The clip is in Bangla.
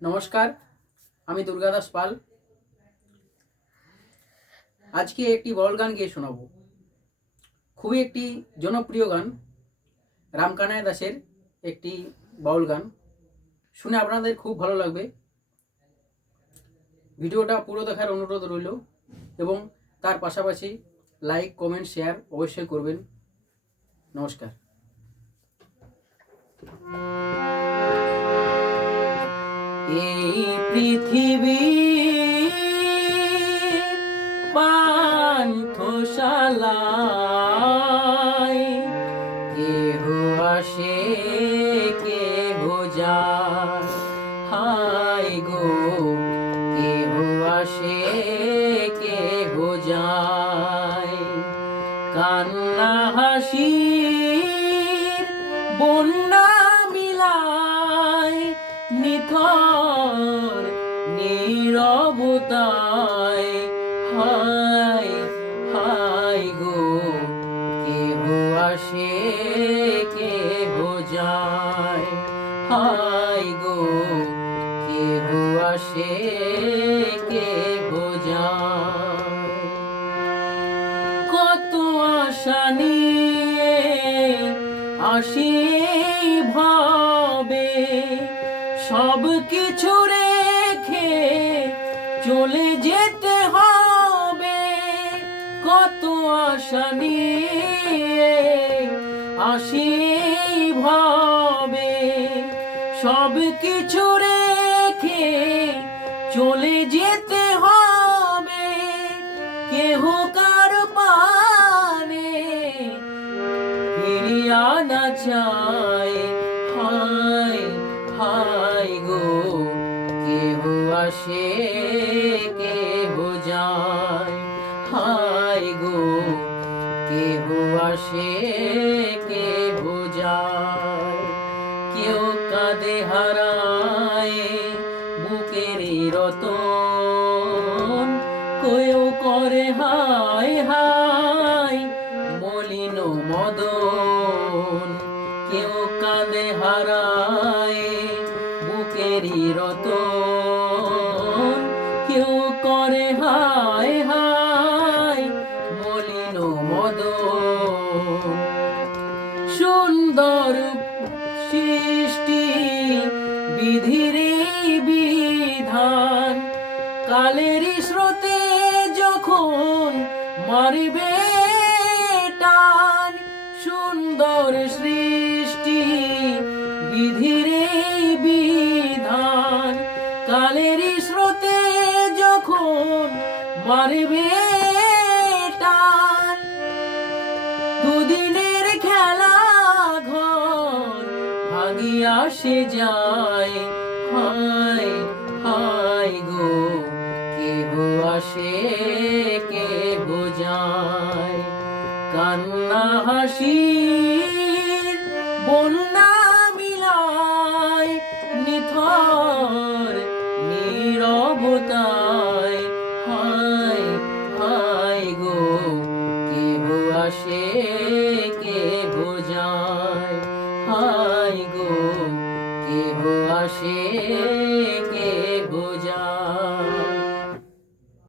নমস্কার, আমি দুর্গাদাস পাল। আজকে একটি বাউল গান গিয়ে শোনাবো। খুবই একটি জনপ্রিয় গান, রামকানাই দাসের একটি বাউল গান। শুনে আপনাদের খুব ভালো লাগবে। ভিডিওটা পুরো দেখার অনুরোধ রইল এবং তার পাশাপাশি লাইক, কমেন্ট, শেয়ার অবশ্যই করবেন। নমস্কার। এই পৃথিবী পান্থশালায় কেহ আসে কেহ যায়, হায় গো কেহ আসে কেহ যায়। কান্না হাসির বন্যা মিলায়, নিথর নীরবতায়, হায় হায় গো কেহ আসে কেহ যায়, হায় গো কেহ আসে কেহ যায়। কত আশা নিয়ে আসি ভাবে, সব কিছু রেখে চলে যেতে হবে। কত আশা নিয়ে আসি ভাবে, সব কিছু রেখে চলে যেতে হবে। কেহ কার পানে ফিরিয়া না চায়, হায় হায় গো কেহ আসে কেহ যায়, হায় গো কেহ আসে কেহ যায়। কেউ কাঁদে হারায় বুকের রতন, কেউ করে হায় হায় মলিন মদন। কেউ কাঁদে হারায় বুকের রতন, কেউ করে হায় হায় মলিন মদন। সুন্দর সৃষ্টি বিধির বিধান, কালের স্রোতে যখন মারিবে টান। সুন্দর সৃষ্টি বিধির বিধান, কালের স্রোতে যখন মারিবে টান। দুদিনের খেলা ঘর ভাঙিয়া সে যায়, হায় হায় গো কেহ আসে কেহ যায়। কান্না হাসির বন্যা মিলায়, নিথর নীরবতায়, হায় হায় গো কেহ আসে কেহ যায়, হায় গো কেহ আসে